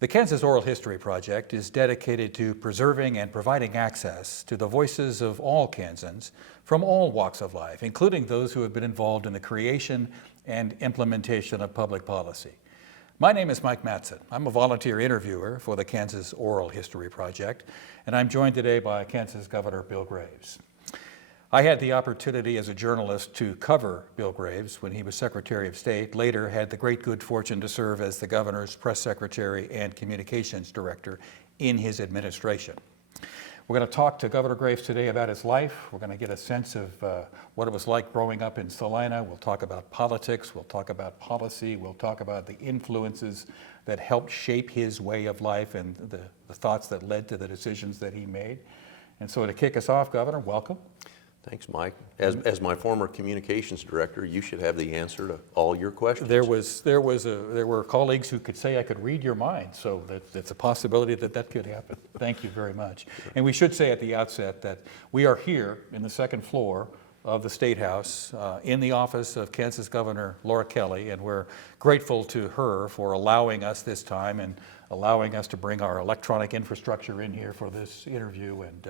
The Kansas Oral History Project is dedicated to preserving and providing access to the voices of all Kansans from all walks of life, including those who have been involved in the creation and implementation of public policy. My name is Mike Matson. I'm a volunteer interviewer for the Kansas Oral History Project, and I'm joined today by Kansas Governor Bill Graves. I had the opportunity as a journalist to cover Bill Graves when he was Secretary of State, later had the great good fortune to serve as the governor's press secretary and communications director in his administration. We're going to talk to Governor Graves today about his life. We're going to get a sense of what it was like growing up in Salina. We'll talk about politics. We'll talk about policy. We'll talk about the influences that helped shape his way of life and the thoughts that led to the decisions that he made. And so to kick us off, Governor, welcome. Thanks, Mike. As my former communications director, you should have the answer to all your questions. There were colleagues who could say I could read your mind, so that's a possibility that could happen. Thank you very much. Sure. And we should say at the outset that we are here in the second floor of the State House in the office of Kansas Governor Laura Kelly, and we're grateful to her for allowing us this time and allowing us to bring our electronic infrastructure in here for this interview. And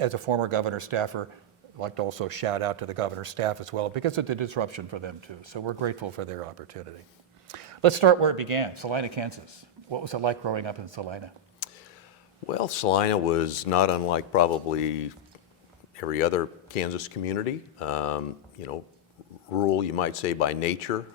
as a former governor staffer, I'd like to also shout out to the governor's staff as well because of the disruption for them too. So we're grateful for their opportunity. Let's start where it began, Salina, Kansas. What was it like growing up in Salina? Well, Salina was not unlike probably every other Kansas community. Rural, you might say, by nature.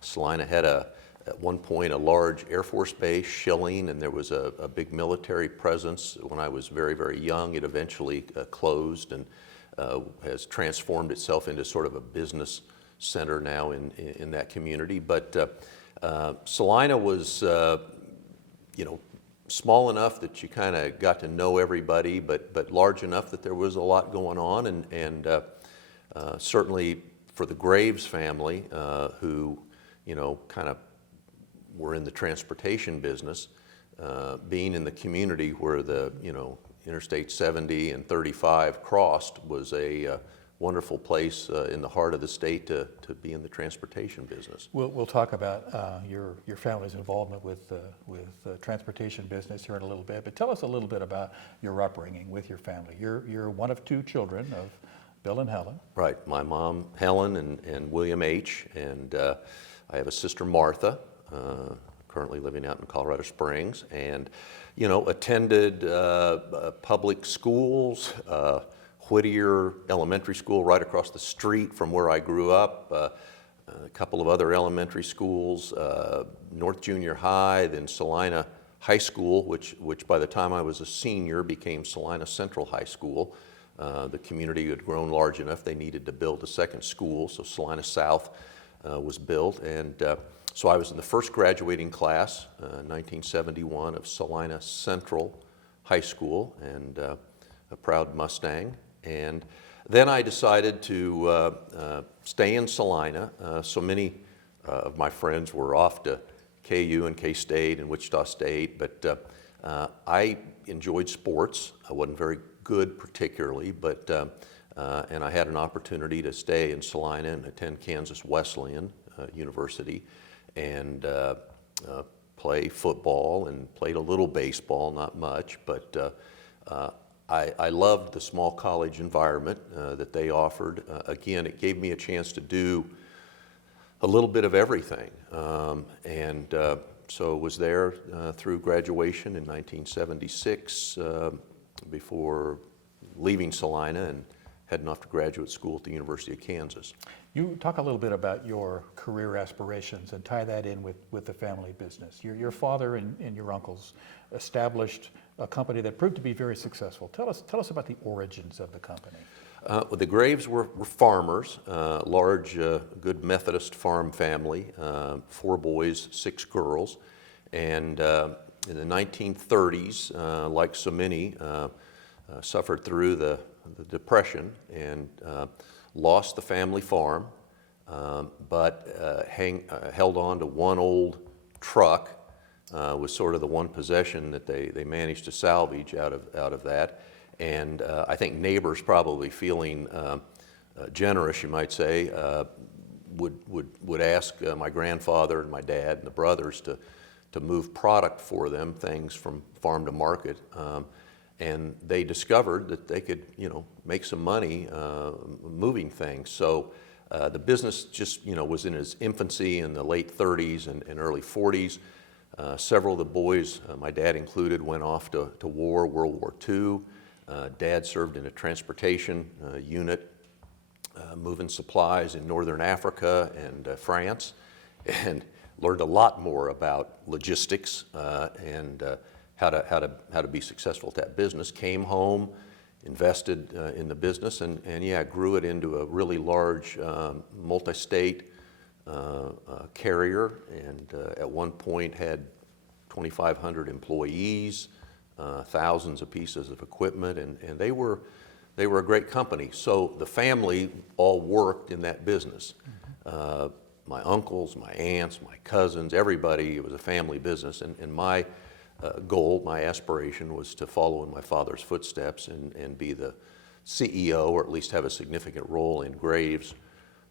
Salina had at one point a large Air Force base, Schilling, and there was a big military presence. When I was very, very young, it eventually closed and has transformed itself into sort of a business center now in that community. But Salina was, small enough that you kind of got to know everybody, but large enough that there was a lot going on, and certainly for the Graves family, who, kind of were in the transportation business, being in the community where the, Interstate 70 and 35 crossed was a wonderful place in the heart of the state to be in the transportation business. We'll talk about your family's involvement with the transportation business here in a little bit, but tell us a little bit about your upbringing with your family. You're one of two children of Bill and Helen. Right. My mom, Helen, and William H., and I have a sister, Martha, currently living out in Colorado Springs, and attended public schools, Whittier Elementary School right across the street from where I grew up, a couple of other elementary schools, North Junior High, then Salina High School, which by the time I was a senior became Salina Central High School. The community had grown large enough they needed to build a second school, so Salina South was built, and so I was in the first graduating class, 1971, of Salina Central High School, and a proud Mustang. And then I decided to stay in Salina. So many of my friends were off to KU and K-State and Wichita State, but I enjoyed sports. I wasn't very good particularly, but and I had an opportunity to stay in Salina and attend Kansas Wesleyan University and play football and played a little baseball, not much, but I loved the small college environment that they offered. Again, it gave me a chance to do a little bit of everything, and so was there through graduation in 1976 before leaving Salina and heading off to graduate school at the University of Kansas. You talk a little bit about your career aspirations and tie that in with the family business. Your father and your uncles established a company that proved to be very successful. Tell us about the origins of the company. Well, the Graves were farmers, large, good Methodist farm family, 4 boys, 6 girls, and in the 1930s, like so many, suffered through the Depression and lost the family farm, but held on to one old truck, was sort of the one possession that they managed to salvage out of that. And I think neighbors, probably feeling generous, you might say, would ask my grandfather and my dad and the brothers to to move product for them, things from farm to market. And they discovered that they could, make some money moving things. So the business just, was in its infancy in the late 30s and early 40s. Several of the boys, my dad included, went off to war, World War II. Dad served in a transportation unit, moving supplies in northern Africa and France, and learned a lot more about logistics and how to be successful at that business. Came home, invested in the business, and grew it into a really large multi-state carrier, and at one point had 2,500 employees, thousands of pieces of equipment, and they were a great company. So the family all worked in that business. My uncles, my aunts, my cousins, everybody, it was a family business, and my goal, my aspiration was to follow in my father's footsteps and be the CEO, or at least have a significant role in Graves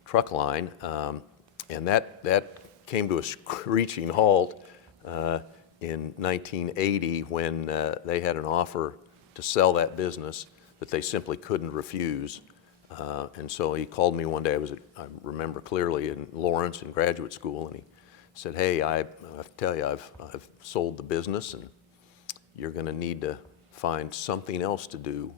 truck line. And that came to a screeching halt in 1980 when they had an offer to sell that business that they simply couldn't refuse. And so he called me one day, I remember clearly, in Lawrence in graduate school, and he said, "Hey, I tell you, I've sold the business, and you're going to need to find something else to do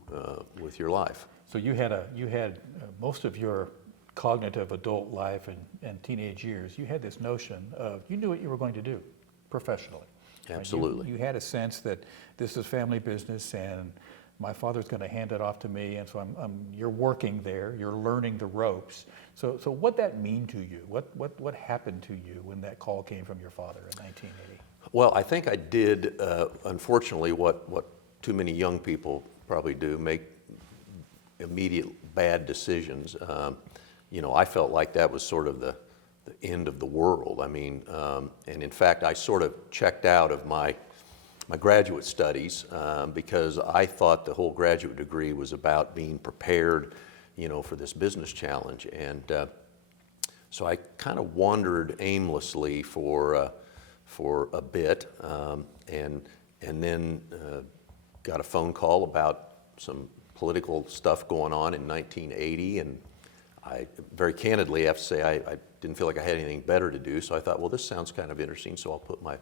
with your life." So you had most of your cognitive adult life and teenage years, you had this notion of, you knew what you were going to do professionally. Right? Absolutely. You had a sense that this is family business and my father's going to hand it off to me, and so you're working there, you're learning the ropes. So what'd that mean to you? What happened to you when that call came from your father in 1980? Well, I think I did, unfortunately, what too many young people probably do, make immediate bad decisions. I felt like that was sort of the end of the world. I mean, and in fact, I sort of checked out of my graduate studies because I thought the whole graduate degree was about being prepared, for this business challenge. And so I kind of wandered aimlessly for a bit, and then got a phone call about some political stuff going on in 1980, and I very candidly have to say I didn't feel like I had anything better to do, so I thought, well, this sounds kind of interesting, so I'll put my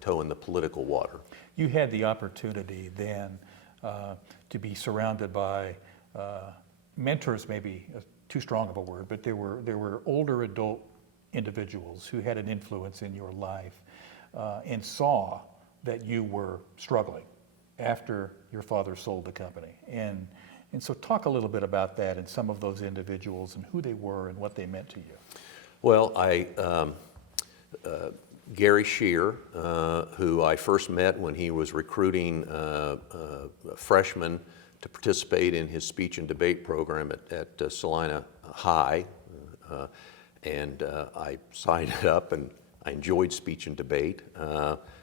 toe in the political water. You had the opportunity then to be surrounded by mentors, maybe too strong of a word, but there were older adult individuals who had an influence in your life and saw that you were struggling after your father sold the company. And so talk a little bit about that and some of those individuals and who they were and what they meant to you. Well, Gary Shear, who I first met when he was recruiting freshmen to participate in his speech and debate program at Salina High, and I signed up, and I enjoyed speech and debate,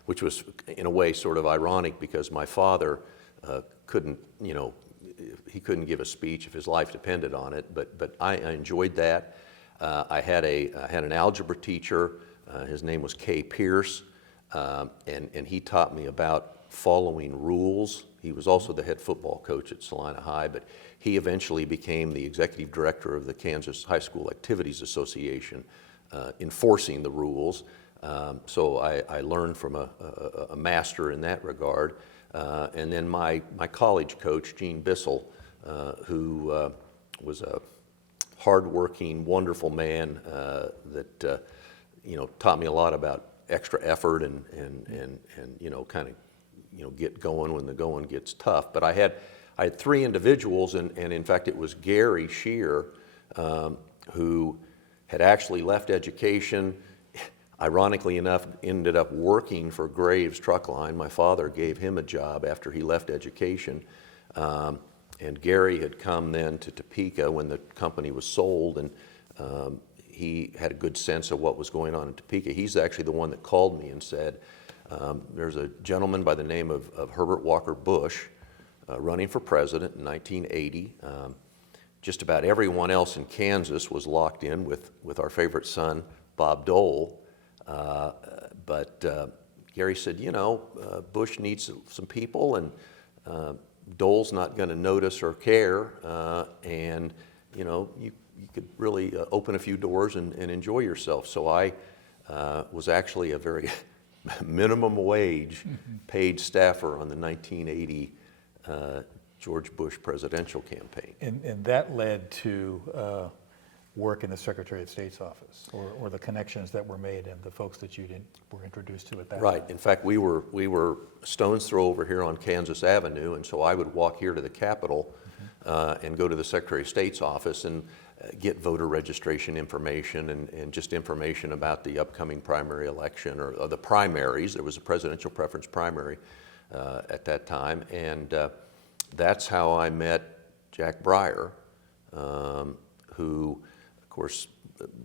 which was in a way sort of ironic because my father couldn't, he couldn't give a speech if his life depended on it, but I enjoyed that. I had an algebra teacher. His name was K. Pierce, and he taught me about following rules. He was also the head football coach at Salina High, but he eventually became the executive director of the Kansas High School Activities Association, enforcing the rules. So I learned from a master in that regard. And then my college coach, Gene Bissell, who was a hardworking, wonderful man that taught me a lot about extra effort and kind of get going when the going gets tough. But I had three individuals, and in fact it was Gary Shear who had actually left education. Ironically enough, ended up working for Graves Truck Line. My father gave him a job after he left education. And Gary had come then to Topeka when the company was sold, and he had a good sense of what was going on in Topeka. He's actually the one that called me and said, there's a gentleman by the name of Herbert Walker Bush running for president in 1980. Just about everyone else in Kansas was locked in with our favorite son, Bob Dole. but Gary said, Bush needs some people, and Dole's not going to notice or care, and you could really open a few doors and enjoy yourself. So I was actually a very minimum wage paid staffer on the 1980 George Bush presidential campaign. And that led to work in the Secretary of State's office, or the connections that were made and the folks that you were introduced to at that Right. time. In fact, we were a stone's throw over here on Kansas Avenue, and so I would walk here to the Capitol and go to the Secretary of State's office and get voter registration information and just information about the upcoming primary election or the primaries. There was a presidential preference primary at that time, and that's how I met Jack Breyer, who, of course,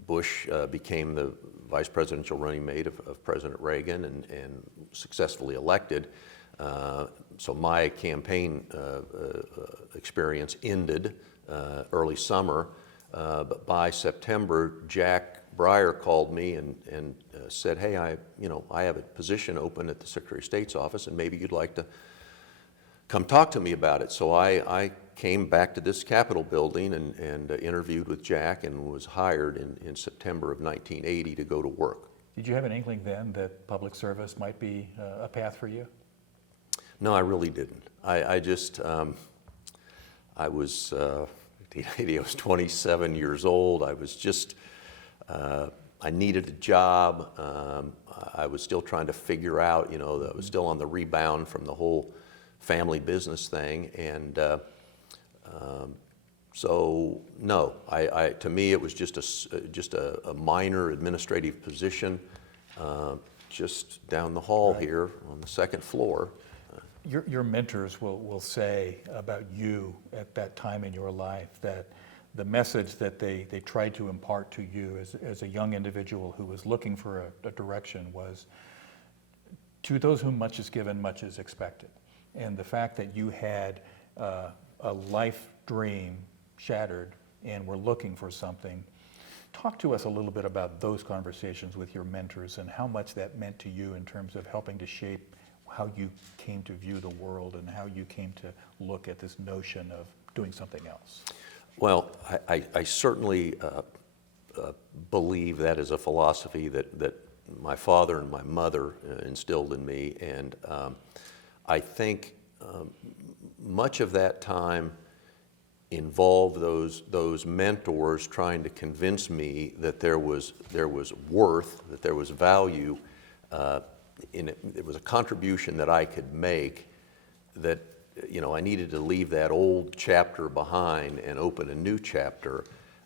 Bush became the vice presidential running mate of President Reagan and successfully elected. So my campaign experience ended early summer, but by September, Jack Breyer called me and said, "Hey, I have a position open at the Secretary of State's office, and maybe you'd like to come talk to me about it." So I came back to this Capitol building and interviewed with Jack and was hired in September of 1980 to go to work. Did you have an inkling then that public service might be a path for you? No, I really didn't. I was 27 years old. I was just, I needed a job. I was still trying to figure out, I was still on the rebound from the whole family business thing. And so, no, to me, it was just a minor administrative position just down the hall here on the second floor. Your mentors will say about you at that time in your life that the message that they tried to impart to you as a young individual who was looking for a direction was, to those whom much is given, much is expected. And the fact that you had a life dream shattered and were looking for something. Talk to us a little bit about those conversations with your mentors and how much that meant to you in terms of helping to shape how you came to view the world and how you came to look at this notion of doing something else. Well, I certainly believe that is a philosophy that my father and my mother instilled in me, and I think much of that time involved those mentors trying to convince me that there was worth, that there was value in it. There was a contribution that I could make, that I needed to leave that old chapter behind and open a new chapter.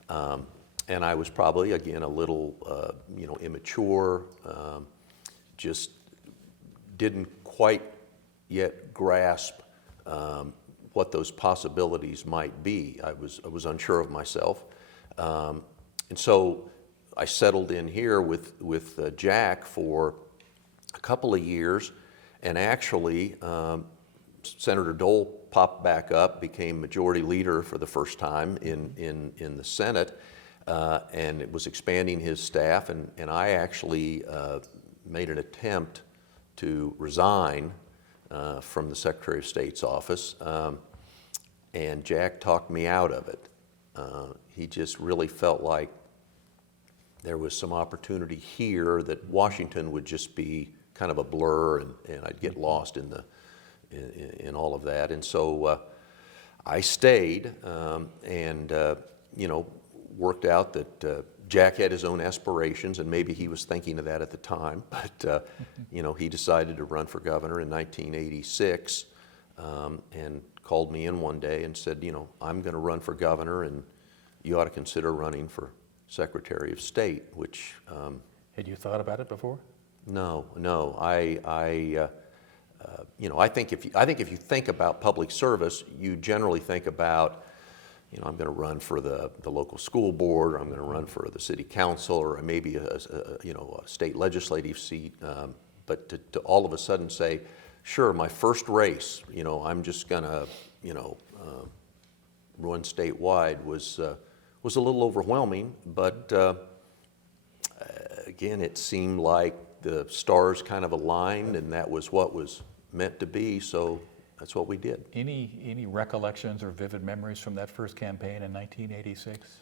And I was probably, again, a little immature, just didn't quite yet grasp what those possibilities might be. I was unsure of myself. And so I settled in here with Jack for a couple of years, and actually Senator Dole popped back up, became majority leader for the first time in the Senate, and it was expanding his staff, and I actually made an attempt to resign from the Secretary of State's office, and Jack talked me out of it. He just really felt like there was some opportunity here that Washington would just be kind of a blur, and I'd get lost in all of that. And so I stayed and worked out that Jack had his own aspirations, and maybe he was thinking of that at the time, but he decided to run for governor in 1986 and called me in one day and said, I'm going to run for governor, and you ought to consider running for Secretary of State, which... Had you thought about it before? No. I think if you think about public service, you generally think about, I'm going to run for the local school board, or I'm going to run for the city council, or maybe a state legislative seat. But to all of a sudden say, sure, my first race, I'm just going to, run statewide was a little overwhelming. But again, it seemed like the stars kind of aligned, and that was what was meant to be, so that's what we did. Any recollections or vivid memories from that first campaign in 1986?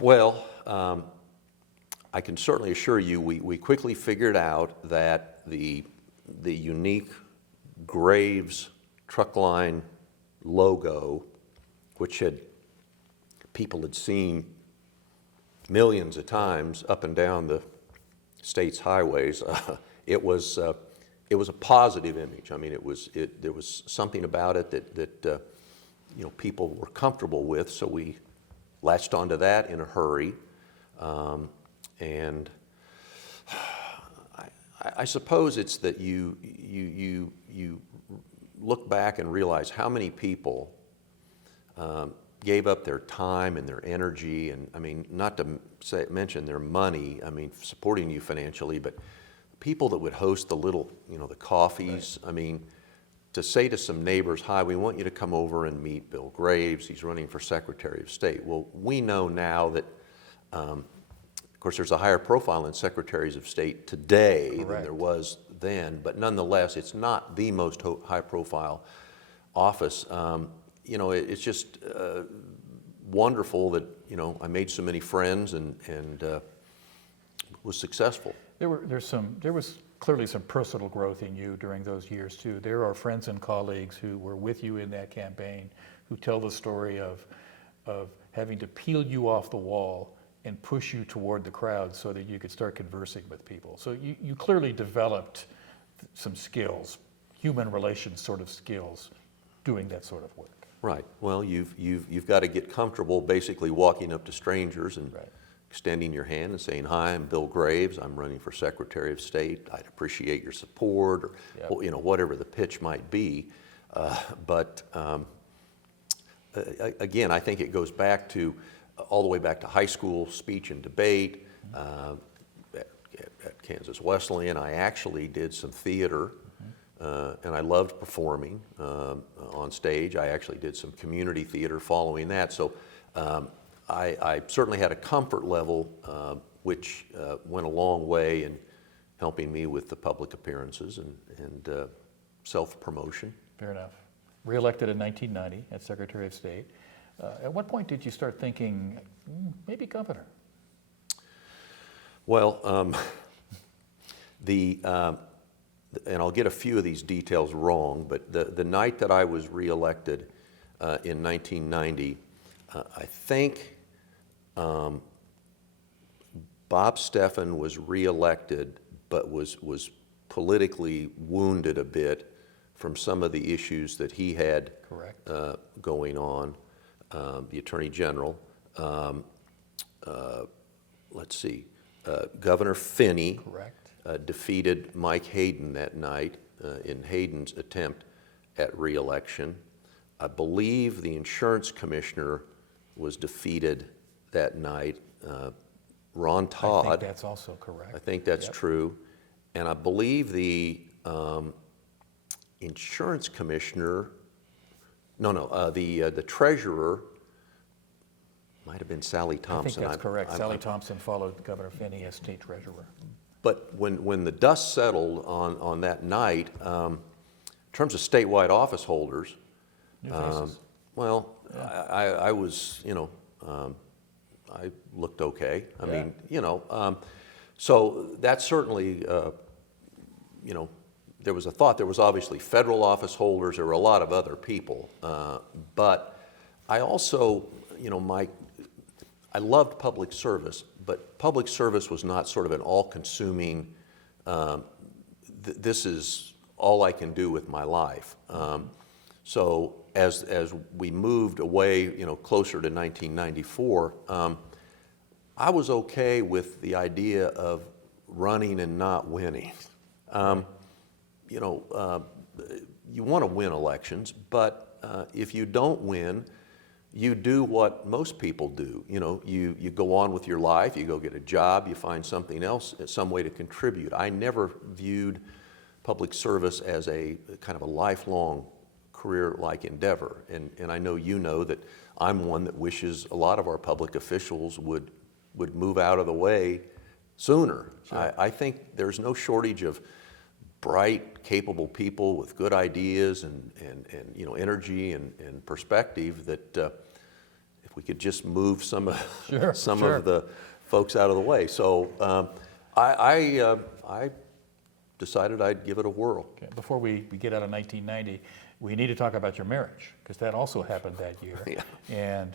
Well, I can certainly assure you we quickly figured out that the unique Graves truck line logo, which people had seen millions of times up and down the state's highways, it was a positive image. I mean, there was something about it that people were comfortable with, so we latched onto that in a hurry, and I suppose it's that you look back and realize how many people gave up their time and their energy, and I mean, not to mention their money, I mean, supporting you financially, but people that would host the little, the coffees. Right. I mean, to say to some neighbors, hi, we want you to come over and meet Bill Graves. He's running for Secretary of State. Well, we know now that, of course, there's a higher profile in Secretaries of State today. Correct. Than there was then, but nonetheless, it's not the most high-profile office. It's just wonderful that I made so many friends and was successful. There was clearly some personal growth in you during those years too. There are friends and colleagues who were with you in that campaign who tell the story of having to peel you off the wall and push you toward the crowd so that you could start conversing with people. So you clearly developed some skills, human relations sort of skills, doing that sort of work. Right. Well, you've got to get comfortable basically walking up to strangers and right. Extending your hand and saying, hi, I'm Bill Graves, I'm running for Secretary of State, I'd appreciate your support, or yep. Whatever the pitch might be. But again, I think it goes back to all the way back to high school speech and debate. At Kansas Wesleyan, I actually did some theater, and I loved performing on stage. I actually did some community theater following that. So I certainly had a comfort level which went a long way in helping me with the public appearances and self-promotion. Fair enough. Re-elected in 1990 as Secretary of State. At what point did you start thinking, maybe governor? Well, and I'll get a few of these details wrong, but the night that I was re-elected in 1990, I think Bob Steffen was re-elected, but was politically wounded a bit from some of the issues that he had going on. The Attorney General. Let's see. Governor Finney defeated Mike Hayden that night in Hayden's attempt at re-election. I believe the insurance commissioner was defeated that night. Ron Todd. I think that's also correct. I think that's true. And I believe the insurance commissioner, the treasurer might have been Sally Thompson. I think that's correct. Sally Thompson followed Governor Finney as state treasurer. But when the dust settled on that night, in terms of statewide office holders, well, I was, I looked okay. I mean, so that certainly, there was a thought. There was obviously federal office holders. There were a lot of other people. But I also, I loved public service, but public service was not sort of an all-consuming, this is all I can do with my life. So as we moved away, closer to 1994, I was okay with the idea of running and not winning. You want to win elections, but if you don't win, you do what most people do. You go on with your life, you go get a job, you find something else, some way to contribute. I never viewed public service as a kind of a lifelong career-like endeavor. And I know you know that I'm one that wishes a lot of our public officials would move out of the way sooner. Sure. I think there's no shortage of bright, capable people with good ideas and energy and perspective that if we could just move some of Sure, some sure. of the folks out of the way. So I decided I'd give it a whirl. Okay, before we get out of 1990, we need to talk about your marriage, because that also happened that year. Yeah. And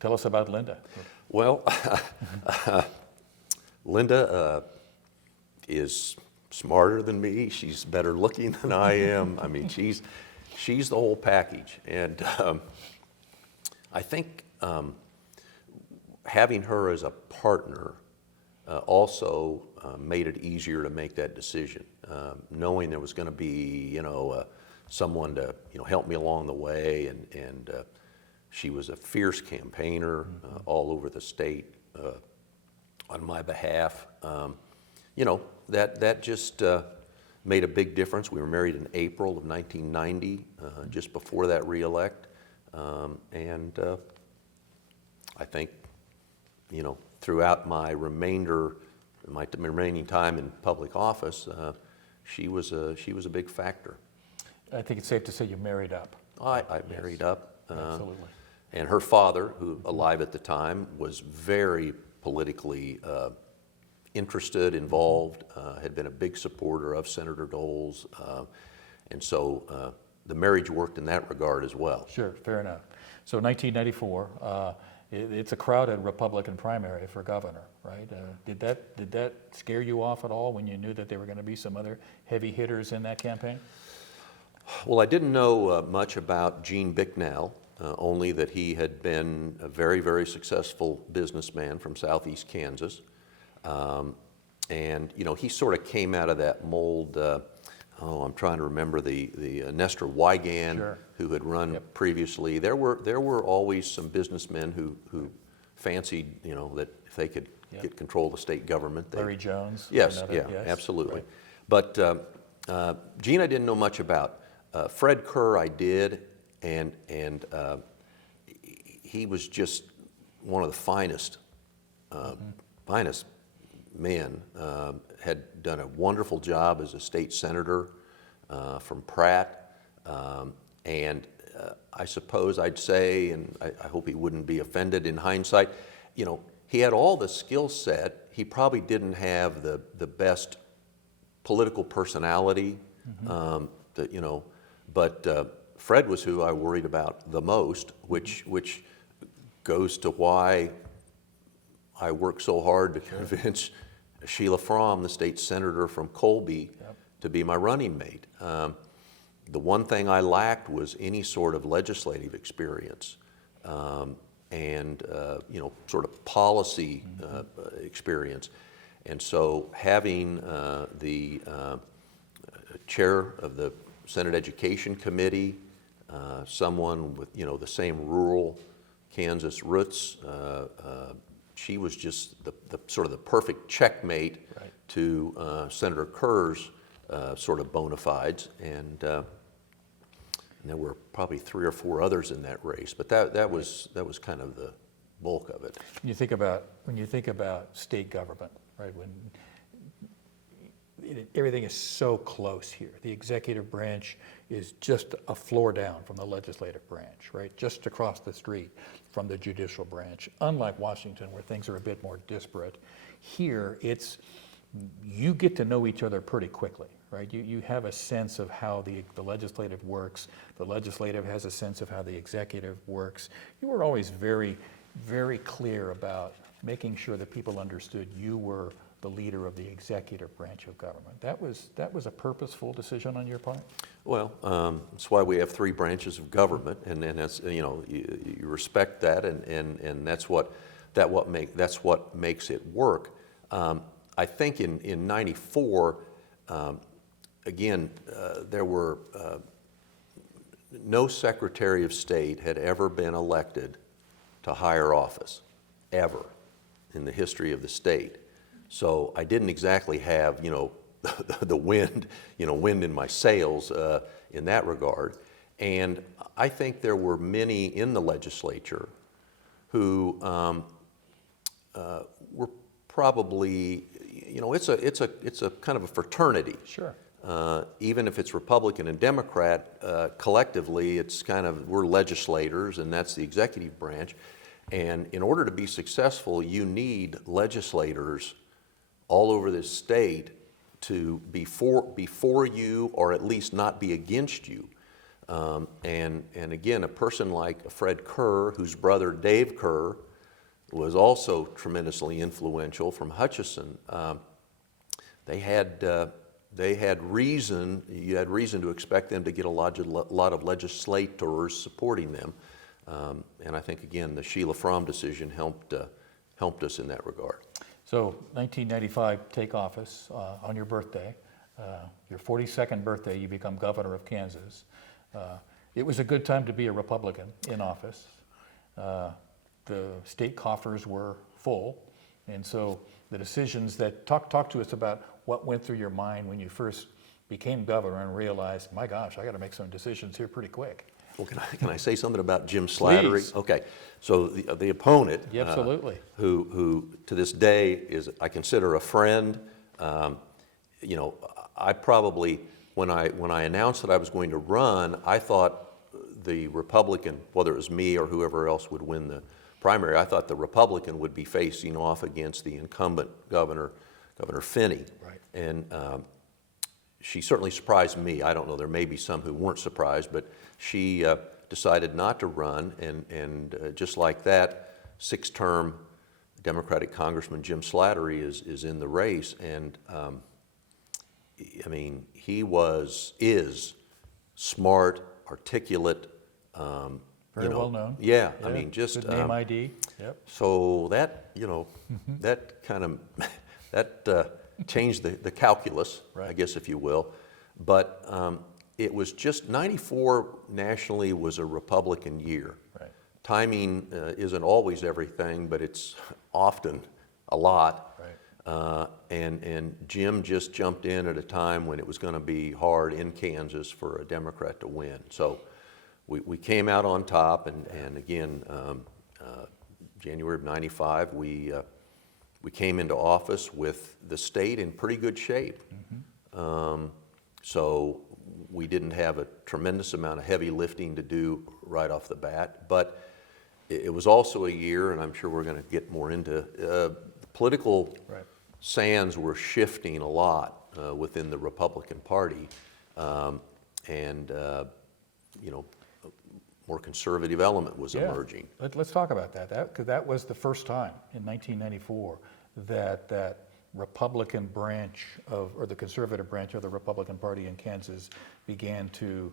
tell us about Linda. Well, Linda is smarter than me. She's better looking than I am. I mean, she's the whole package. And I think having her as a partner also made it easier to make that decision, knowing there was going to be, someone to, help me along the way, and she was a fierce campaigner all over the state on my behalf. That just made a big difference. We were married in April of 1990, just before that reelect, and I think, throughout my remaining time in public office, she was a big factor. I think it's safe to say you married up. I married up. Absolutely. And her father, who alive at the time, was very politically interested, involved, had been a big supporter of Senator Dole's, and so the marriage worked in that regard as well. Sure, fair enough. So 1994, it's a crowded Republican primary for governor, right? Did that scare you off at all when you knew that there were going to be some other heavy hitters in that campaign? Well, I didn't know much about Gene Bicknell, only that he had been a very, very successful businessman from southeast Kansas. And he sort of came out of that mold. I'm trying to remember the Nestor Wiegand, Sure. who had run Yep. previously. There were always some businessmen who fancied, that if they could Yep. get control of the state government, they. Larry Jones? Yes, another- yeah, yes, absolutely. right. But Gene, I didn't know much about. Fred Kerr, I did, and he was just one of the finest men. Had done a wonderful job as a state senator from Pratt, and I suppose I'd say, and I hope he wouldn't be offended in hindsight, he had all the skill set. He probably didn't have the best political personality, but Fred was who I worried about the most, which goes to why I worked so hard to convince Sheila Fromm, the state senator from Colby, Yep. to be my running mate. The one thing I lacked was any sort of legislative experience, and sort of policy experience. And so having the chair of the Senate Education Committee, someone with the same rural Kansas roots, she was just the sort of the perfect checkmate Right. to Senator Kerr's sort of bona fides, and there were probably 3 or 4 others in that race, but that was kind of the bulk of it. When you think about state government, right? When everything is so close here, the executive branch is just a floor down from the legislative branch, right? Just across the street from the judicial branch. Unlike Washington, where things are a bit more disparate, here you get to know each other pretty quickly, right? You have a sense of how the legislative works. The legislative has a sense of how the executive works. You were always very, very clear about making sure that people understood you were the leader of the executive branch of government. That was a purposeful decision on your part? Well, that's why we have 3 branches of government, and that's you respect that, and that's what makes it work. I think in '94, again, there were no Secretary of State had ever been elected to higher office, ever, in the history of the state. So I didn't exactly have, the wind in my sails in that regard. And I think there were many in the legislature who were probably, it's a kind of a fraternity. Sure. Even if it's Republican and Democrat, collectively, it's kind of, we're legislators, and that's the executive branch. And in order to be successful, you need legislators all over this state to be for you, or at least not be against you. And again, a person like Fred Kerr, whose brother Dave Kerr was also tremendously influential from Hutchinson, they had reason, you had reason to expect them to get a lot of legislators supporting them. And I think, again, the Sheila Fromm decision helped us in that regard. So 1995, take office on your birthday. Your 42nd birthday, you become governor of Kansas. It was a good time to be a Republican in office. The state coffers were full, and so the decisions that, talk to us about what went through your mind when you first became governor and realized, my gosh, I got to make some decisions here pretty quick. Well, can I say something about Jim Slattery? Please. Okay, so the opponent, Yeah, absolutely. who to this day is, I consider a friend. I probably, when I announced that I was going to run, I thought the Republican, whether it was me or whoever else would win the primary, I thought the Republican would be facing off against the incumbent Governor Finney. Right. And she certainly surprised me. I don't know, there may be some who weren't surprised, but she decided not to run, and just like that, six-term Democratic Congressman Jim Slattery is in the race, and I mean, he is smart, articulate. Very well known. Yeah, I mean, just good name ID. Yep. so that that kind of changed the calculus, Right. I guess, if you will. But it was just 94 nationally was a Republican year. Right. Timing isn't always everything, but it's often a lot. Right. And Jim just jumped in at a time when it was going to be hard in Kansas for a Democrat to win. So we came out on top, and again, January of '95, we came into office with the state in pretty good shape. Mm-hmm. So we didn't have a tremendous amount of heavy lifting to do right off the bat, but it was also a year, and I'm sure we're going to get more into political Right. sands were shifting a lot within the Republican Party, and more conservative element was emerging. Let's talk about that. Because that was the first time in 1994 that Republican branch or the conservative branch of the Republican Party in Kansas began to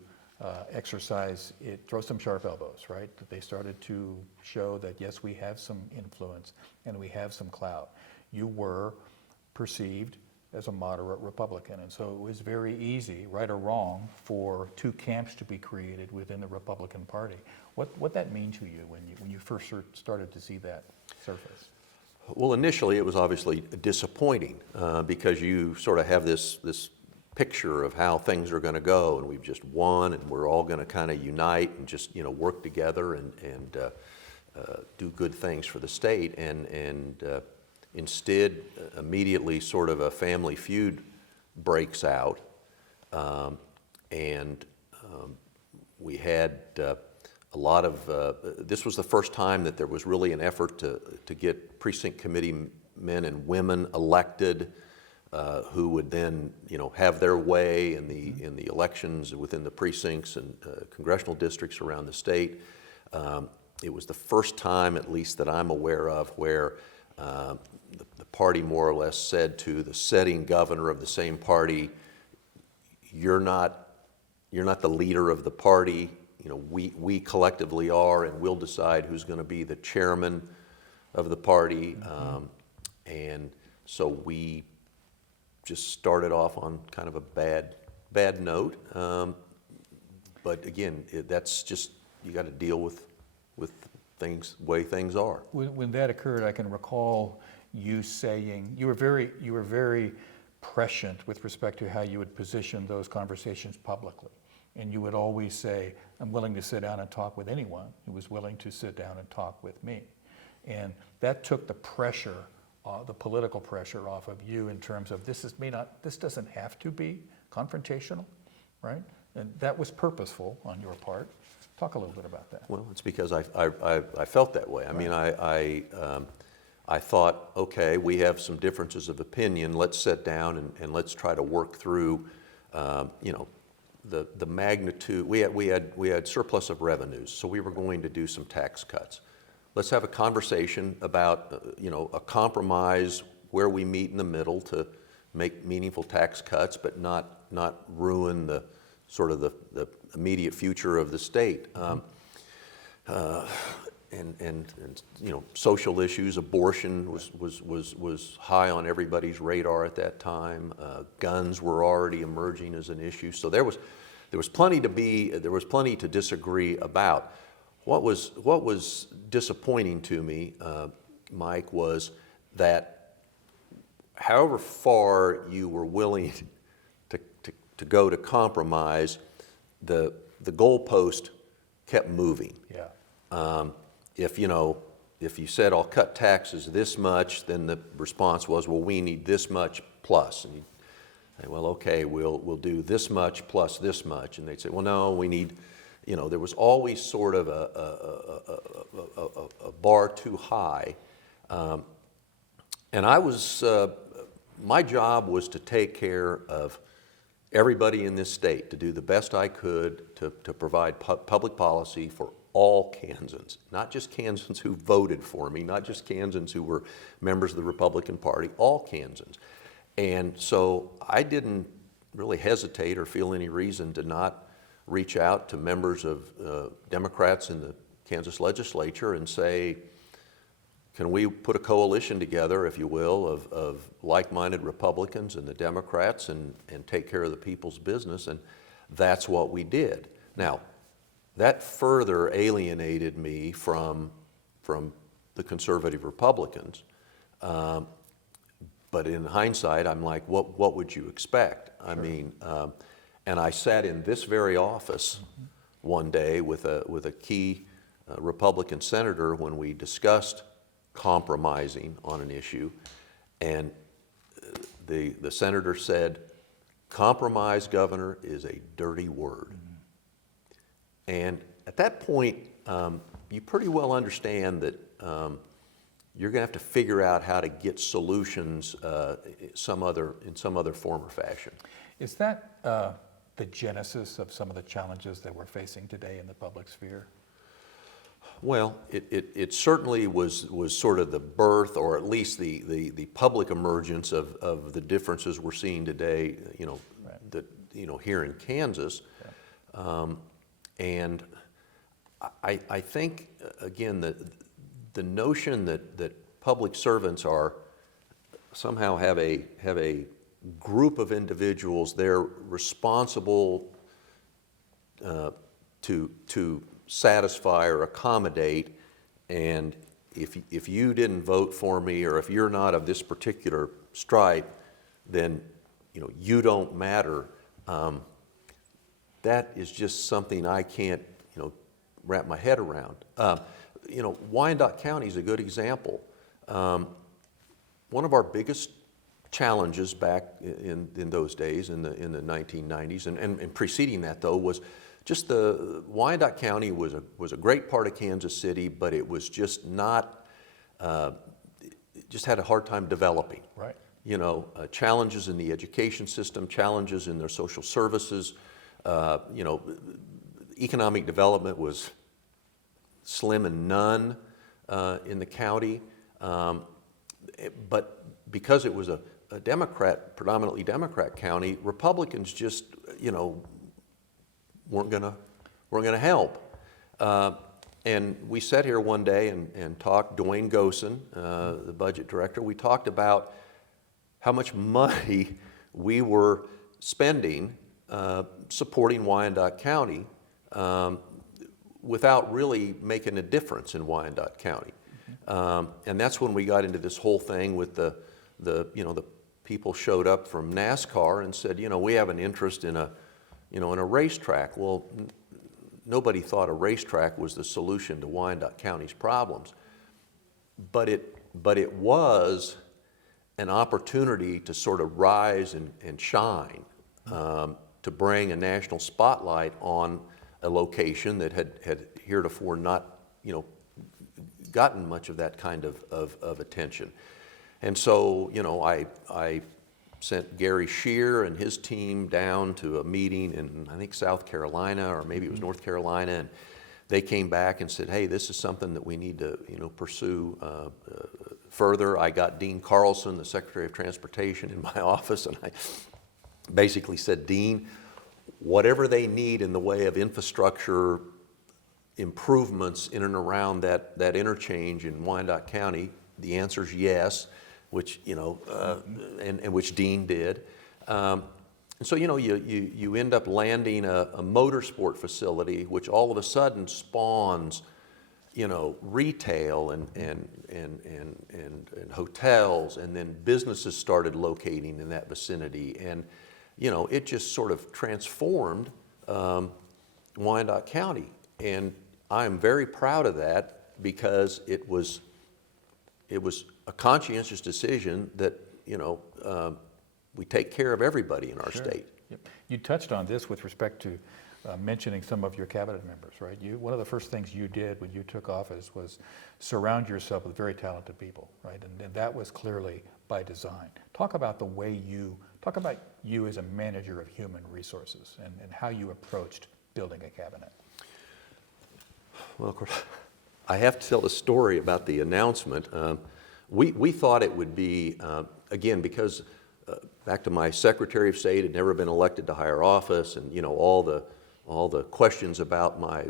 throw some sharp elbows, right? That they started to show that, yes, we have some influence and we have some clout. You were perceived as a moderate Republican, and so it was very easy, right or wrong, for two camps to be created within the Republican Party. What that mean to you when you first started to see that surface? Well, initially it was obviously disappointing because you sort of have this picture of how things are going to go, and we've just won, and we're all going to kind of unite and just work together and do good things for the state, and instead, immediately sort of a family feud breaks out, and we had a lot of, this was the first time that there was really an effort to get precinct committee men and women elected who would then, have their way in the elections within the precincts and congressional districts around the state. It was the first time, at least that I'm aware of, where the party more or less said to the sitting governor of the same party, you're not the leader of the party. We collectively are, and we'll decide who's going to be the chairman of the party. Mm-hmm. And so we just started off on kind of a bad note. But again, that's just, you got to deal with things the way things are. When that occurred, I can recall you saying you were very prescient with respect to how you would position those conversations publicly, and you would always say, "I'm willing to sit down and talk with anyone who was willing to sit down and talk with me," and that took the pressure the political pressure off of you in terms of this doesn't have to be confrontational, right? And that was purposeful on your part. Talk a little bit about that. Well, it's because I felt that way. I mean, I thought, okay, we have some differences of opinion. Let's sit down and let's try to work through, the magnitude. We had surplus of revenues, so we were going to do some tax cuts. Let's have a conversation about, a compromise where we meet in the middle to make meaningful tax cuts, but not ruin the sort of the immediate future of the state. And social issues, abortion was high on everybody's radar at that time. Guns were already emerging as an issue, so there was plenty to disagree about. What was disappointing to me, Mike, was that however far you were willing to go to compromise, the goalpost kept moving. Yeah. If you said, I'll cut taxes this much, then the response was, well, we need this much plus. And you'd say, well, okay, we'll do this much plus this much. And they'd say, well, no, we need, there was always sort of a bar too high. And my job was to take care of everybody in this state, to do the best I could to provide public policy for all Kansans, not just Kansans who voted for me, not just Kansans who were members of the Republican Party, all Kansans. And so I didn't really hesitate or feel any reason to not reach out to members of Democrats in the Kansas legislature and say, can we put a coalition together, if you will, of like-minded Republicans and the Democrats and take care of the people's business? And that's what we did. Now, that further alienated me from the conservative Republicans. But in hindsight, I'm like, what would you expect? Sure. I mean, and I sat in this very office one day with a key Republican senator when we discussed compromising on an issue, and the senator said, compromise, Governor, is a dirty word. And at that point, you pretty well understand that you're going to have to figure out how to get solutions in some other form or fashion. Is that the genesis of some of the challenges that we're facing today in the public sphere? Well, it certainly was sort of the birth, or at least the public emergence of the differences we're seeing today, right. Here in Kansas. Yeah. And I think, again, the notion that public servants are somehow have a group of individuals they're responsible to satisfy or accommodate, and if you didn't vote for me, or if you're not of this particular stripe, then you don't matter. That is just something I can't wrap my head around. Wyandotte County is a good example. One of our biggest challenges back in those days, in the 1990s, and preceding that though, was just the Wyandotte County was a great part of Kansas City, but it was just not, just had a hard time developing. Right. Challenges in the education system, challenges in their social services. Economic development was slim and none in the county, but because it was a predominantly Democrat county, Republicans just weren't gonna help. And we sat here one day and talked. Dwayne Gosen, the budget director, we talked about how much money we were spending supporting Wyandotte County without really making a difference in Wyandotte County. And that's when we got into this whole thing with the people showed up from NASCAR and said, we have an interest in a racetrack. Well, nobody thought a racetrack was the solution to Wyandotte County's problems, but it was an opportunity to sort of rise and shine, to bring a national spotlight on a location that had heretofore not, gotten much of that kind of attention. And so, I sent Gary Shear and his team down to a meeting in, I think, South Carolina, or maybe it was North Carolina, and they came back and said, hey, this is something that we need to, pursue further. I got Dean Carlson, the Secretary of Transportation, in my office, and I basically said, Dean, whatever they need in the way of infrastructure improvements in and around that interchange in Wyandotte County, the answer is yes, which, and which Dean did. And so, you end up landing a motorsport facility, which all of a sudden spawns, retail and hotels, and then businesses started locating in that vicinity. And, it just sort of transformed Wyandotte County. And I'm very proud of that, because it was a conscientious decision that, we take care of everybody in our state. Yep. You touched on this with respect to mentioning some of your cabinet members, right? One of the first things you did when you took office was surround yourself with very talented people, right? And that was clearly by design. Talk about you as a manager of human resources and how you approached building a cabinet. Well, of course, I have to tell the story about the announcement. We thought it would be, again, because back to my Secretary of State had never been elected to higher office, and all the questions about my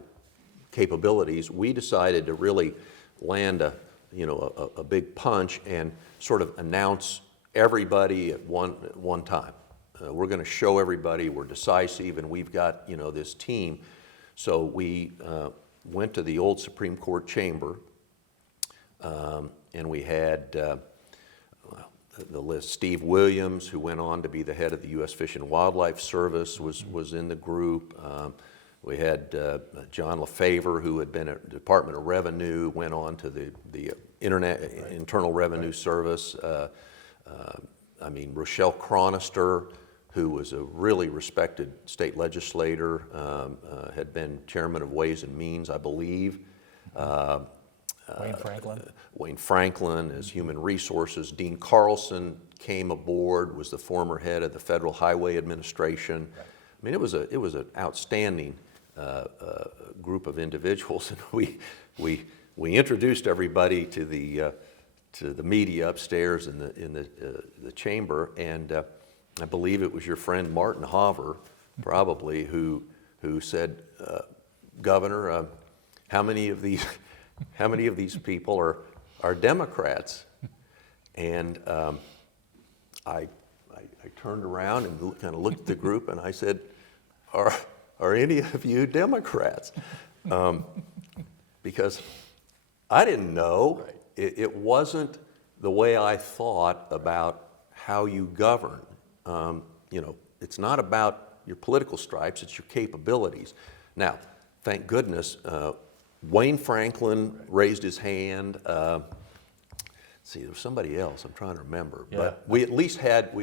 capabilities, we decided to really land a big punch and sort of announce everybody at one time. We're going to show everybody we're decisive, and we've got this team. So we went to the old Supreme Court chamber, and we had the list. Steve Williams, who went on to be the head of the U.S. Fish and Wildlife Service, was in the group. We had John LaFavor, who had been at the Department of Revenue, went on to the Internal Revenue Service. Rochelle Chronister, who was a really respected state legislator, had been chairman of Ways and Means, I believe. Wayne Franklin as Human Resources. Dean Carlson came aboard, was the former head of the Federal Highway Administration. Right. It was an outstanding group of individuals, and we introduced everybody to the media upstairs in the chamber, and I believe it was your friend Martin Hoover, probably, who said, Governor, how many of these people are Democrats? And I turned around and kind of looked at the group, and I said, are any of you Democrats? Because I didn't know. Right. It wasn't the way I thought about how you govern. It's not about your political stripes, it's your capabilities. Now, thank goodness, Wayne Franklin raised his hand. There was somebody else, I'm trying to remember. Yeah. But we at least passed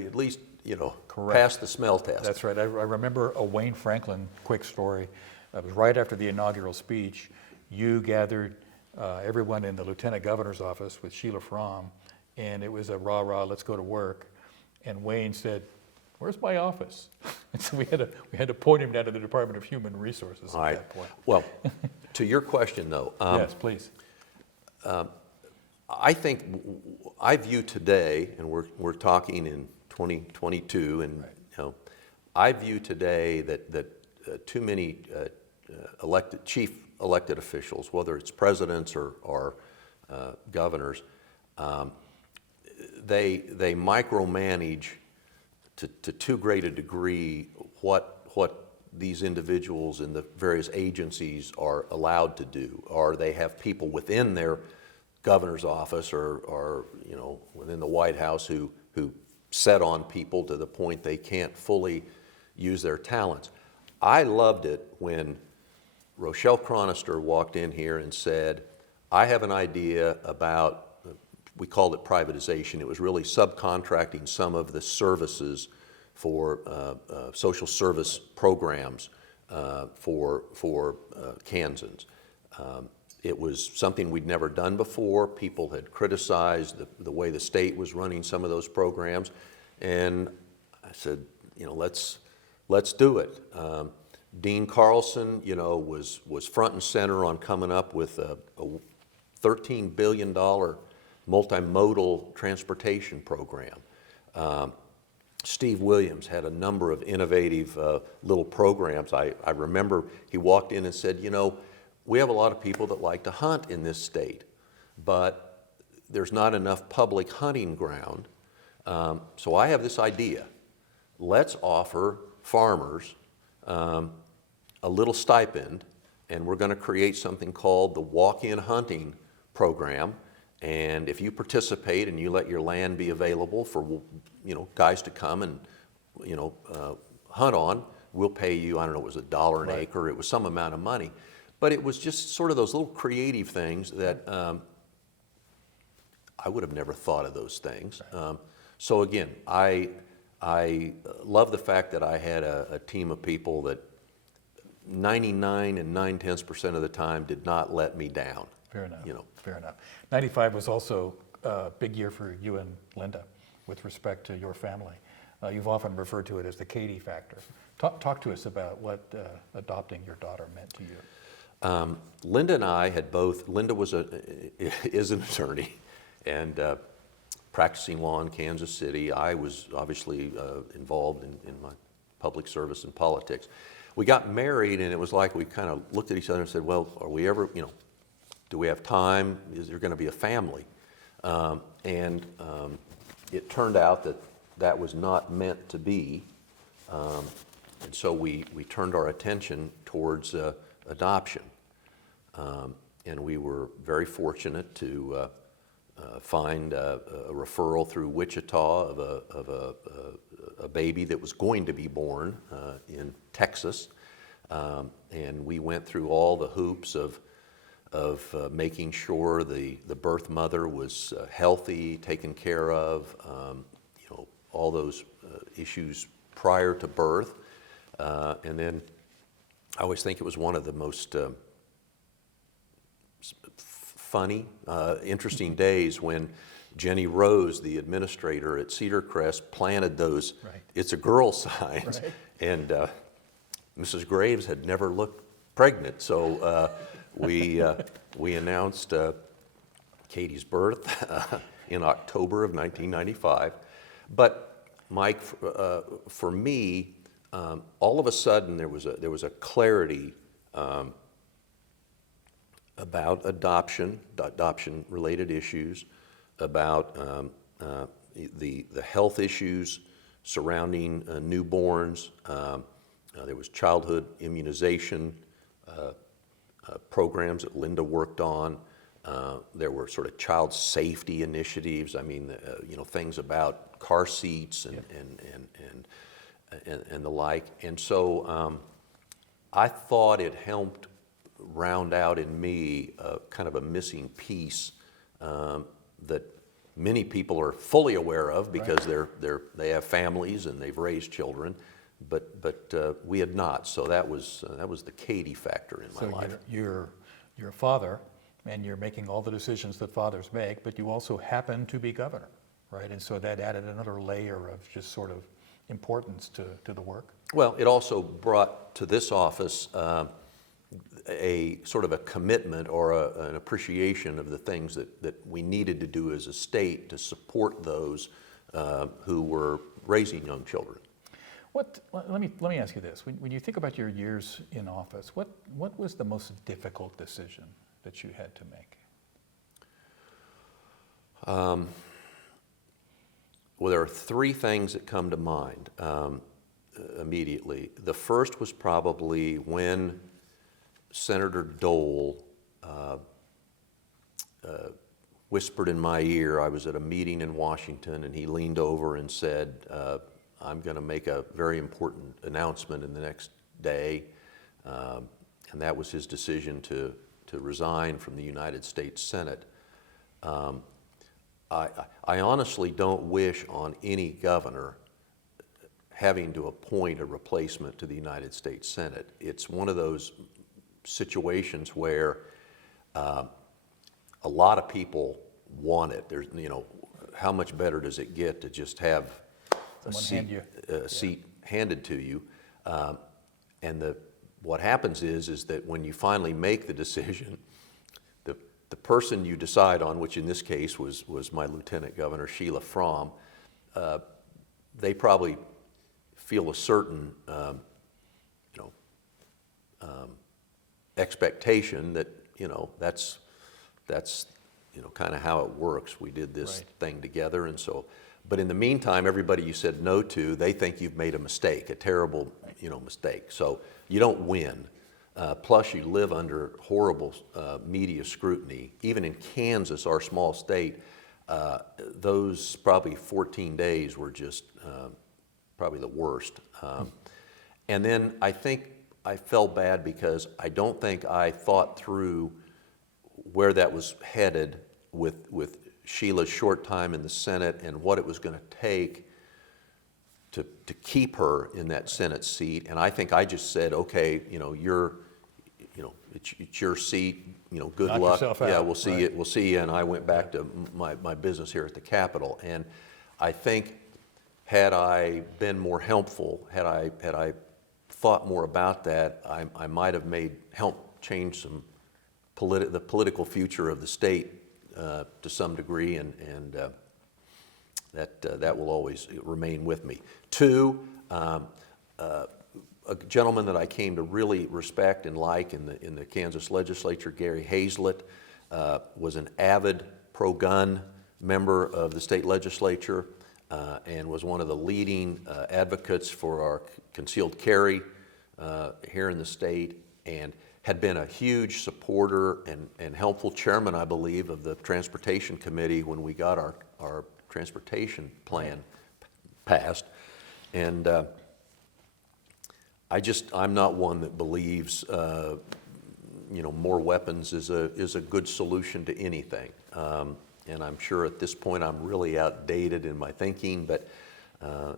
the smell test. That's right. I remember a Wayne Franklin quick story. It was right after the inaugural speech. You gathered everyone in the lieutenant governor's office with Sheila Fromm, and it was a rah-rah, let's go to work. And Wayne said, where's my office? And so we had to point him down to the Department of Human Resources at that point. Well, to your question though. Yes, please. I think I view today, and we're talking in 2022, and right. I view today that too many chief elected officials, whether it's presidents or governors, they micromanage to too great a degree what these individuals in the various agencies are allowed to do, or they have people within their governor's office or within the White House who set on people to the point they can't fully use their talents. I loved it when Rochelle Chronister walked in here and said, I have an idea about we called it privatization. It was really subcontracting some of the services for social service programs for Kansans. It was something we'd never done before. People had criticized the way the state was running some of those programs, and I said, let's do it. Dean Carlson, was front and center on coming up with a $13 billion multimodal transportation program. Steve Williams had a number of innovative little programs. I remember he walked in and said, we have a lot of people that like to hunt in this state, but there's not enough public hunting ground. So I have this idea. Let's offer farmers a little stipend, and we're going to create something called the walk-in hunting program. And if you participate and you let your land be available for guys to come and hunt on, we'll pay you, I don't know, it was $1 an acre. It was some amount of money. But it was just sort of those little creative things that I would have never thought of those things. So again, I love the fact that I had a team of people that 99 and 9/10% of the time did not let me down. Fair enough. Fair enough. 95 was also a big year for you and Linda with respect to your family. You've often referred to it as the Katy factor. Talk to us about what adopting your daughter meant to you. Linda and I had both, Linda is an attorney and practicing law in Kansas City. I was obviously involved in my public service and politics. We got married, and it was like we kind of looked at each other and said, well, are we ever, do we have time? Is there going to be a family? And it turned out that was not meant to be. And so we turned our attention towards adoption. And we were very fortunate to find a referral through Wichita of a baby that was going to be born in Texas. And we went through all the hoops of making sure the birth mother was healthy, taken care of, all those issues prior to birth. And then I always think it was one of the most funny, interesting days when Jenny Rose, the administrator at Cedar Crest, planted those "It's a girl" signs. And Mrs. Graves had never looked pregnant, so we announced Katy's birth in October of 1995. But Mike, for me, all of a sudden there was a clarity about adoption-related issues, about the health issues surrounding newborns. There was childhood immunization programs that Linda worked on. There were sort of child safety initiatives. I mean, things about car seats and the like. And so I thought it helped round out in me kind of a missing piece that many people are fully aware of because they have families and they've raised children, but we had not. So that was the Katy factor in my life. You're a father, and you're making all the decisions that fathers make, but you also happen to be governor, right? And so that added another layer of just sort of importance to the work. Well, it also brought to this office a sort of a commitment or an appreciation of the things that we needed to do as a state to support those who were raising young children. Let me ask you this: when you think about your years in office, what was the most difficult decision that you had to make? Well, there are three things that come to mind immediately. The first was probably when Senator Dole whispered in my ear. I was at a meeting in Washington, and he leaned over and said, I'm going to make a very important announcement in the next day. And that was his decision to resign from the United States Senate. I honestly don't wish on any governor having to appoint a replacement to the United States Senate. It's one of those situations where a lot of people want it. There's, how much better does it get to just have a seat handed to you? And what happens is that when you finally make the decision, the person you decide on, which in this case was my Lieutenant Governor, Sheila Fromm, they probably feel a certain expectation that that's kind of how it works. We did this thing together, and so. But in the meantime, everybody you said no to, they think you've made a mistake, a terrible mistake. So you don't win. Plus, you live under horrible media scrutiny. Even in Kansas, our small state, those probably 14 days were just probably the worst. And then I think I felt bad because I don't think I thought through where that was headed with Sheila's short time in the Senate and what it was going to take to keep her in that Senate seat. And I think I just said, okay, it's your seat. Good Knock luck. yourself out. Yeah, we'll see you. We'll see you. And I went back to my business here at the Capitol. And I think had I been more helpful, had I thought more about that, I might have helped change some the political future of the state to some degree, and that will always remain with me. Two, a gentleman that I came to really respect and like in the Kansas legislature, Gary Hazlett, was an avid pro-gun member of the state legislature and was one of the leading advocates for our concealed carry here in the state, and had been a huge supporter and helpful chairman, I believe, of the Transportation Committee when we got our transportation plan passed. And I'm not one that believes more weapons is a good solution to anything. And I'm sure at this point I'm really outdated in my thinking, but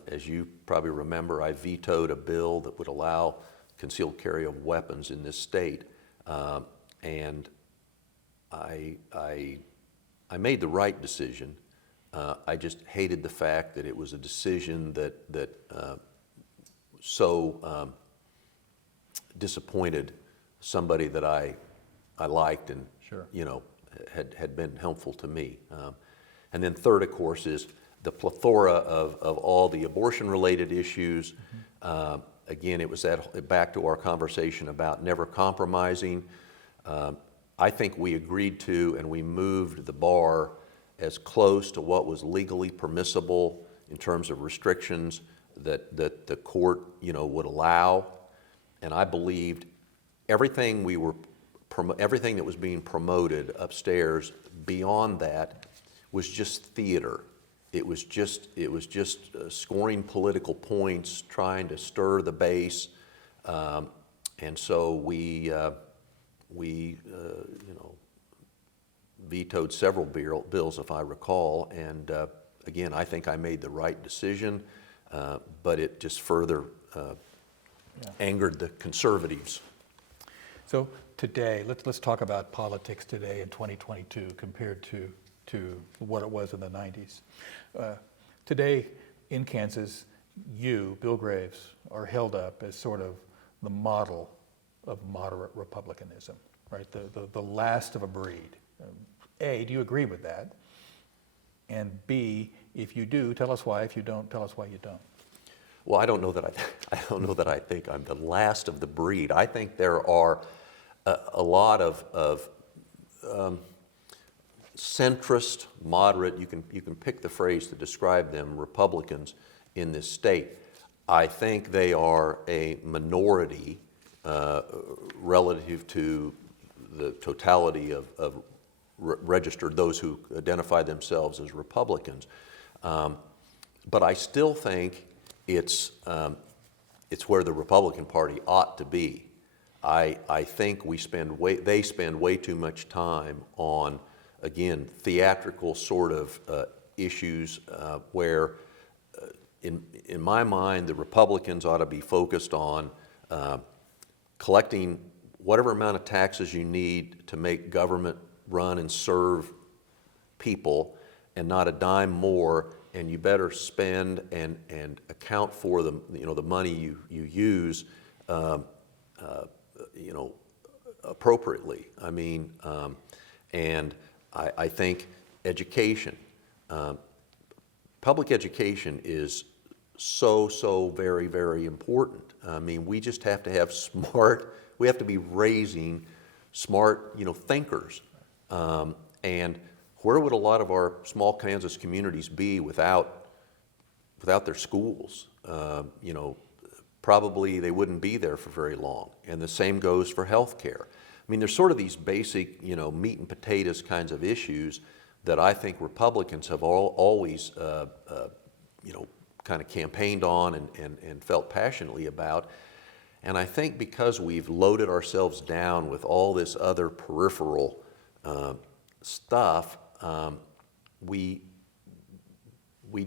as you probably remember, I vetoed a bill that would allow concealed carry of weapons in this state, and I made the right decision. I just hated the fact that it was a decision that so disappointed somebody that I liked and had been helpful to me. And then third, of course, is the plethora of all the abortion-related issues. Again, it was back to our conversation about never compromising. I think we agreed to and we moved the bar as close to what was legally permissible in terms of restrictions that the court would allow. And I believed everything that was being promoted upstairs beyond that was just theater. It was just scoring political points, trying to stir the base, and so we vetoed several bills, if I recall. And again, I think I made the right decision, but it just further angered the conservatives. So today, let's talk about politics today in 2022 compared to what it was in the 90s. Today in Kansas, you, Bill Graves, are held up as sort of the model of moderate republicanism, right? The last of a breed. A, do you agree with that? And B, if you do, tell us why. If you don't, tell us why you don't. Well, I don't know that I think I'm the last of the breed. I think there are a lot of centrist, moderate, you can pick the phrase to describe them, Republicans in this state. I think they are a minority relative to the totality of registered, those who identify themselves as Republicans. But I still think it's where the Republican Party ought to be. I think they spend way too much time on again, theatrical sort of issues where, in my mind, the Republicans ought to be focused on collecting whatever amount of taxes you need to make government run and serve people, and not a dime more, and you better spend and account for the the money you use appropriately. I mean, and I think education, public education is so very, very important. I mean, we just have to have we have to be raising smart, thinkers. And where would a lot of our small Kansas communities be without their schools? Probably they wouldn't be there for very long. And the same goes for health care. I mean, there's sort of these basic, meat and potatoes kinds of issues that I think Republicans have always, kind of campaigned on and felt passionately about. And I think because we've loaded ourselves down with all this other peripheral stuff, we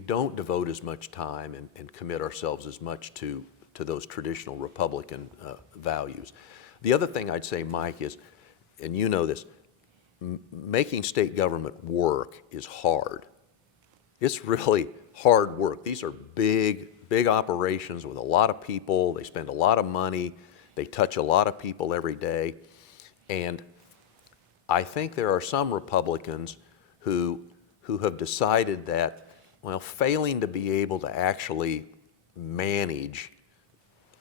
don't devote as much time and commit ourselves as much to those traditional Republican values. The other thing I'd say, Mike, is, and you know this, making state government work is hard. It's really hard work. These are big operations with a lot of people. They spend a lot of money. They touch a lot of people every day. And I think there are some Republicans who have decided that, well, failing to be able to actually manage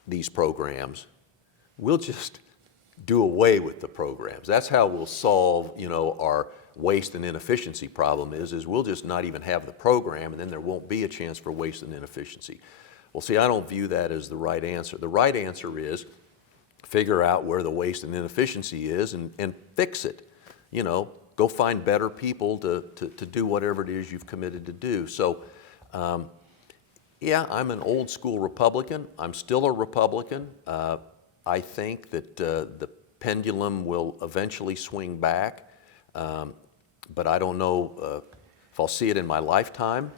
these programs, we'll just do away with the programs. That's how we'll solve, our waste and inefficiency problem is we'll just not even have the program, and then there won't be a chance for waste and inefficiency. Well, see, I don't view that as the right answer. The right answer is figure out where the waste and inefficiency is and fix it. Go find better people to do whatever it is you've committed to do. So, yeah, I'm an old school Republican. I'm still a Republican. I think that the pendulum will eventually swing back, but I don't know if I'll see it in my lifetime.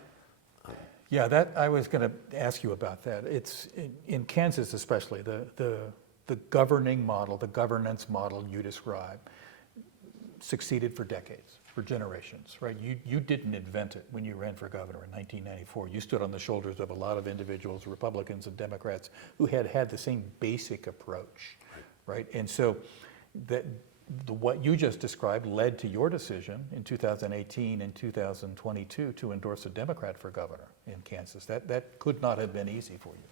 Yeah, I was going to ask you about that. It's in Kansas especially, the governing model, the governance model you describe, succeeded for decades, for generations, right? You didn't invent it when you ran for governor in 1994. You stood on the shoulders of a lot of individuals, Republicans and Democrats, who had the same basic approach, right? And so what you just described led to your decision in 2018 and 2022 to endorse a Democrat for governor in Kansas. That could not have been easy for you.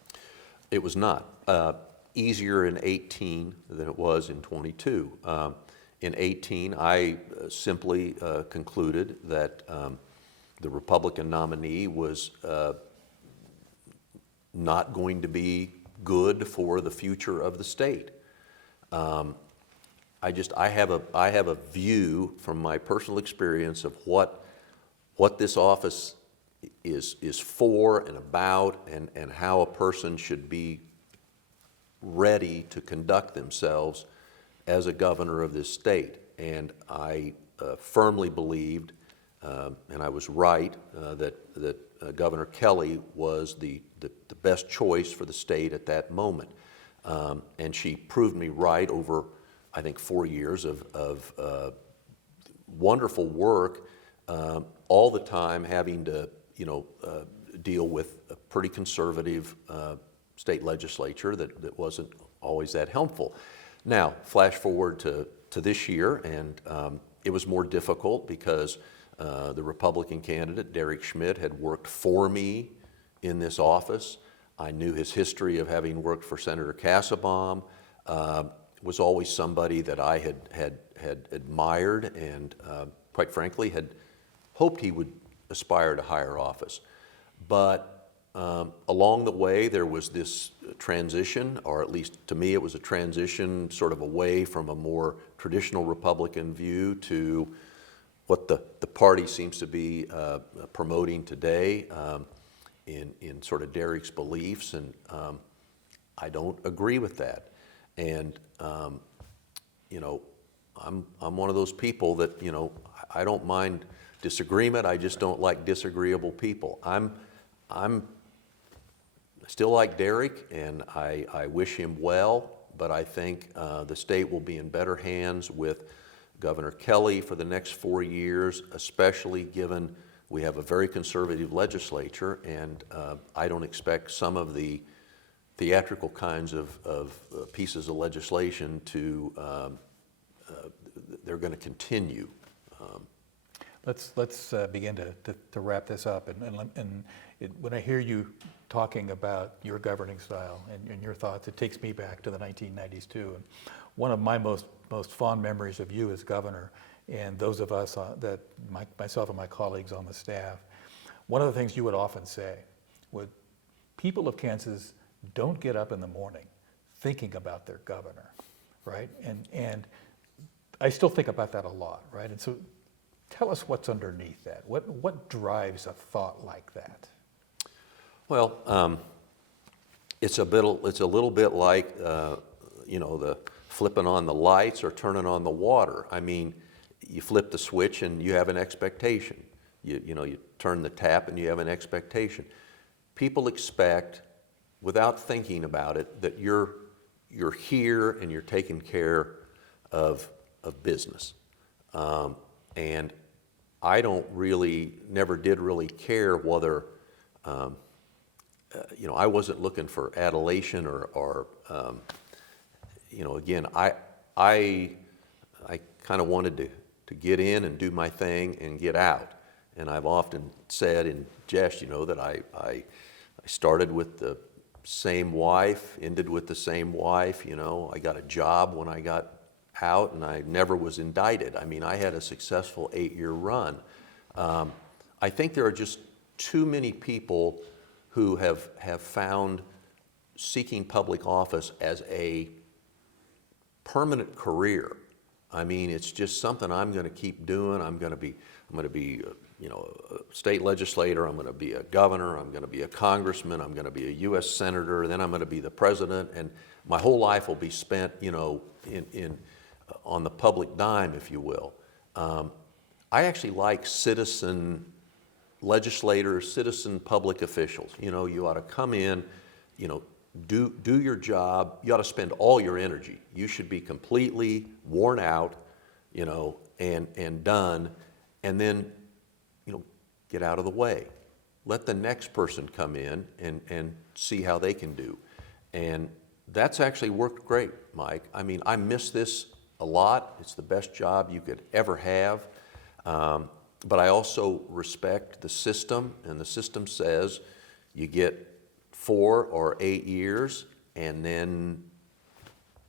It was not. Easier in 18 than it was in 22. In 18, I simply concluded that the Republican nominee was not going to be good for the future of the state. I have a view from my personal experience of what this office is for and about, and how a person should be ready to conduct themselves as a governor of this state. And I firmly believed, and I was right, that Governor Kelly was the best choice for the state at that moment. And she proved me right over, I think, 4 years of wonderful work, all the time having to deal with a pretty conservative state legislature that wasn't always that helpful. Now, flash forward to this year, and it was more difficult because the Republican candidate, Derek Schmidt, had worked for me in this office. I knew his history of having worked for Senator Kassebaum, was always somebody that I had admired and, quite frankly, had hoped he would aspire to higher office. But along the way, there was this transition, or at least to me it was a transition sort of away from a more traditional Republican view to what the party seems to be promoting today in sort of Derek's beliefs, and I don't agree with that. And I'm one of those people that, you know, I don't mind disagreement. I just don't like disagreeable people. I still like Derek, and I wish him well, but I think the state will be in better hands with Governor Kelly for the next 4 years, especially given we have a very conservative legislature, and I don't expect some of the theatrical kinds of pieces of legislation to, they're going to continue. Let's begin to wrap this up. When I hear you talking about your governing style and your thoughts, it takes me back to the 1990s too. And one of my most fond memories of you as governor, and those of us myself and my colleagues on the staff, one of the things you would often say would, people of Kansas don't get up in the morning thinking about their governor, right? And I still think about that a lot, right? And so tell us what's underneath that. What drives a thought like that? Well, it's a little bit like, you know, the flipping on the lights or turning on the water. I mean, you flip the switch and you have an expectation. You know, you turn the tap and you have an expectation. People expect, without thinking about it, that you're here and you're taking care of business. And I never did really care whether, you know, I wasn't looking for adulation or you know, again, I kind of wanted to get in and do my thing and get out. And I've often said in jest, you know, that I started with the same wife, ended with the same wife, you know. I got a job when I got out, and I never was indicted. I mean, I had a successful 8-year run. I think there are just too many people who have found seeking public office as a permanent career. I mean, it's just something I'm going to keep doing. I'm going to be, you know, a state legislator. I'm going to be a governor. I'm going to be a congressman. I'm going to be a U.S. senator. Then I'm going to be the president, and my whole life will be spent, you know, on the public dime, if you will. I actually like citizen legislators, citizen public officials. You know, you ought to come in, you know, do your job. You ought to spend all your energy. You should be completely worn out, you know, and done, and then, you know, get out of the way. Let the next person come in and see how they can do. And that's actually worked great, Mike. I mean, I miss this a lot. It's the best job you could ever have. But I also respect the system, and the system says you get 4 or 8 years, and then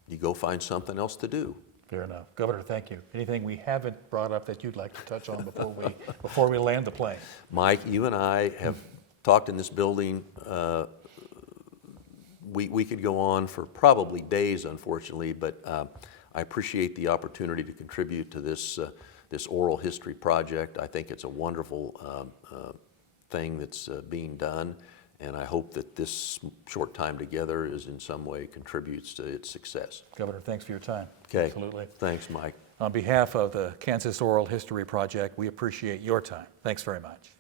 you go find something else to do. Fair enough. Governor, thank you. Anything we haven't brought up that you'd like to touch on before we land the plane? Mike, you and I have talked in this building. We could go on for probably days, unfortunately, but I appreciate the opportunity to contribute to this oral history project. I think it's a wonderful thing that's being done, and I hope that this short time together is in some way contributes to its success. Governor, thanks for your time. Okay. Absolutely. Thanks, Mike. On behalf of the Kansas Oral History Project, we appreciate your time. Thanks very much.